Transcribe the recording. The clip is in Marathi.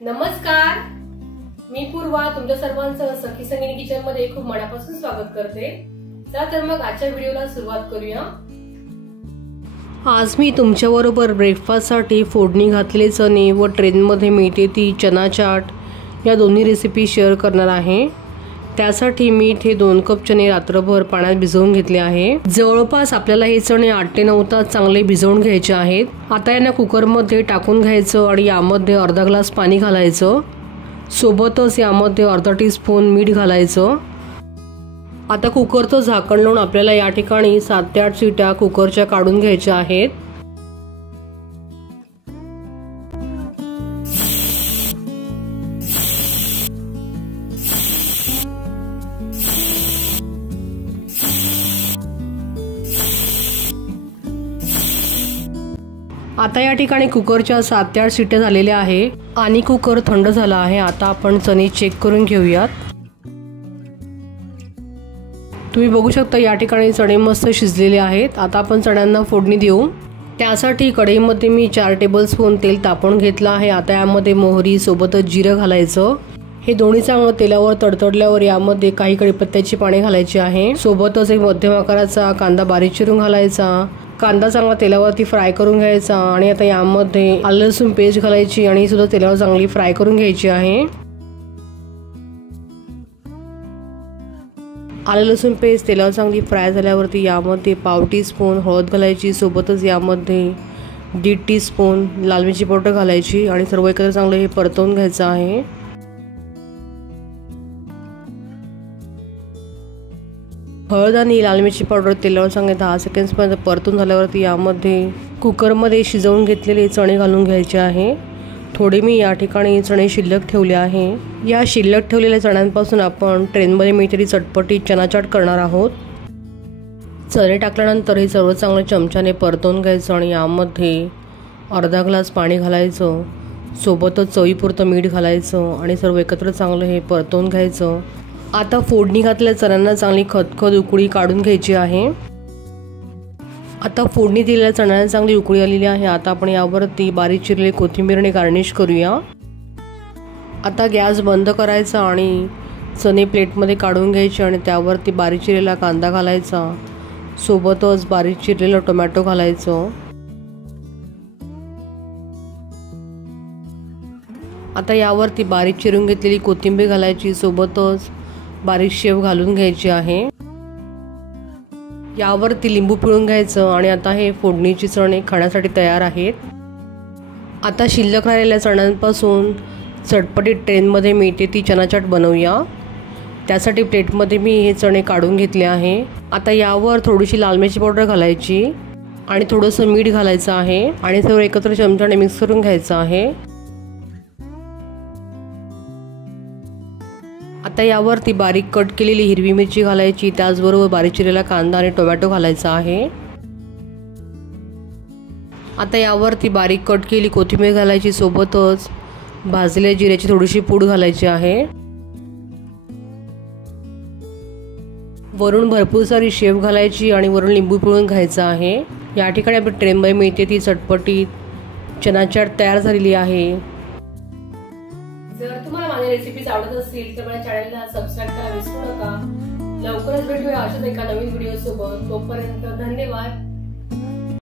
नमस्कार, मी पूर्वा तुमच्या सर्वांचं सखी संगीनी किचन मध्ये खूप मनापासून स्वागत करते। चला तर मग आजच्या व्हिडिओला सुरुवात करूया। आज मी तुमच्या बरोबर ब्रेकफास्ट साठी फोडणी घातलेले चणे व ट्रेन मध्ये मिळते ती चना चाट या दोन्ही रेसिपी शेअर करणार आहे। त्यासाठी मी इथे 2 कप चणे रात्रभर पाण्यात भिजवून घेतले आहे। जवळपास आपल्याला हे चणे 8 ते 9 तास चांगले भिजवून घ्यायचे आहेत। आता यांना कुकर मध्ये टाकून घ्यायचं आणि यामध्ये अर्धा ग्लास पाणी घालायचं। सोबतच यामध्ये अर्धा टीस्पून मीठ घालायचं। आता कुकरचं झाकण लावून आपल्याला या ठिकाणी 7 ते 8 शिट्या कुकरच्या काढून घ्यायच्या आहेत। आता या ठिकाणी कुकरच्या 7 ते 8 शिट्या झालेल्या आहे आणि कुकर थंड झाला आहे। आता आपण चणे चेक करून घेऊयात। तुम्ही बघू शकता या ठिकाणी चणे मस्त शिजलेले आहेत। आता आपण चण्यांना फोडणी देऊ। त्यासाठी कढईमध्ये मी 4 टेबलस्पून तेल तापवून घेतलं आहे। आता यामध्ये मोहरी सोबतच जिरं घालायचं। हे दोन्ही चांगलं तेलावर तडतडल्यावर यामध्ये काही कढीपत्त्याची पाने घालायची आहे। सोबतच एक मध्यम आकाराचा कांदा बारीक चिरून घालायचा। कांदा चांगला तेलावरती फ्राय करून घ्यायचा आणि आता यामध्ये आलं लसूण पेस्ट घालायची आणि सुद्धा तेलावर चांगली फ्राय करून घ्यायची आहे। आलं लसूण पेस्ट तेलावर चांगली फ्राय झाल्यावरती यामध्ये पाव टीस्पून हळद घालायची। सोबतच यामध्ये 1.5 टीस्पून लाल मिरची पावडर घालायची आणि सर्व एकत्र चांगले हे परतवून घ्यायचं आहे। हळद आणि लाल मिरची पावडर तेलावर चांगले 10 सेकंड्सपर्यंत परतून झाल्यावरती यामध्ये कुकरमध्ये शिजवून घेतलेले चणे घालून घ्यायचे आहे। थोडे मी या ठिकाणी चणे शिल्लक ठेवले आहे। या शिल्लक ठेवलेल्या चण्यांपासून आपण ट्रेनमध्ये मिळणारी चटपटी चना चाट करणार आहोत। चणे टाकल्यानंतर हे सर्व चांगले चमच्याने परतवून घ्यायचं आणि यामध्ये अर्धा ग्लास पाणी घालायचं। सोबतच चवीपुरतं मीठ घालायचं आणि सर्व एकत्र चांगलं हे परतवून घ्यायचं। आता फोडणी घातलेल्या चण्यांना चांगली खदखद उकळी काढून घ्यायची आहे। आता फोडणी दिलेल्या चण्यांना चांगली उकळी आलेली आहे। आता आपण यावरती बारीक चिरलेली कोथिंबीरने गार्निश करूया। आता गॅस बंद करायचा आणि चणे प्लेटमध्ये काढून घ्यायचे आणि त्यावरती बारीक चिरलेला कांदा घालायचा। सोबतच बारीक चिरलेला टोमॅटो घालायचं। आता यावरती बारीक चिरून घेतलेली कोथिंबीर घालायची। सोबतच बारीक शेव घालून घ्यायची आहे। यावरती लिंबू पिळून घ्यायचं आणि आता हे फोडणीची चणे खाण्यासाठी तयार आहेत। आता शिल्लक राहिलेल्या चण्यांपासून चटपटीत ट्रेनमध्ये मिळते ती चना चाट बनवूया। त्यासाठी प्लेटमध्ये मी हे चणे काढून घेतले आहे। आता यावर थोडीशी लाल मिरची पावडर घालायची आणि थोडंसं मीठ घालायचं आहे आणि सर्व एकत्र चमच्याने मिक्स करून घ्यायचं आहे। आता यावरती बारीक कट केलेली हिरवी मिरची घालायची। त्याचबरोबर बारीक चिरलेला कांदा आणि टोमॅटो घालायचा आहे। आता यावरती बारीक कट केलेली कोथिंबीर घालायची। सोबतच भाजलेल्या जिऱ्याची थोडीशी पूड घालायची आहे। वरून भरपूर सारी शेव घालायची आणि वरून लिंबू पिळून घ्यायचा आहे। या ठिकाणी आपली ट्रेनमध्ये मिळते ती चटपटीत चना चाट तयार झालेली आहे। जर तुम्हाला माझी रेसिपीज आवडत असतील तर माझ्या चॅनलला सबस्क्राइब करायला विसरू नका। लवकरच भेटूया अशाच एका नवीन व्हिडिओ सोबत। तोपर्यंत धन्यवाद।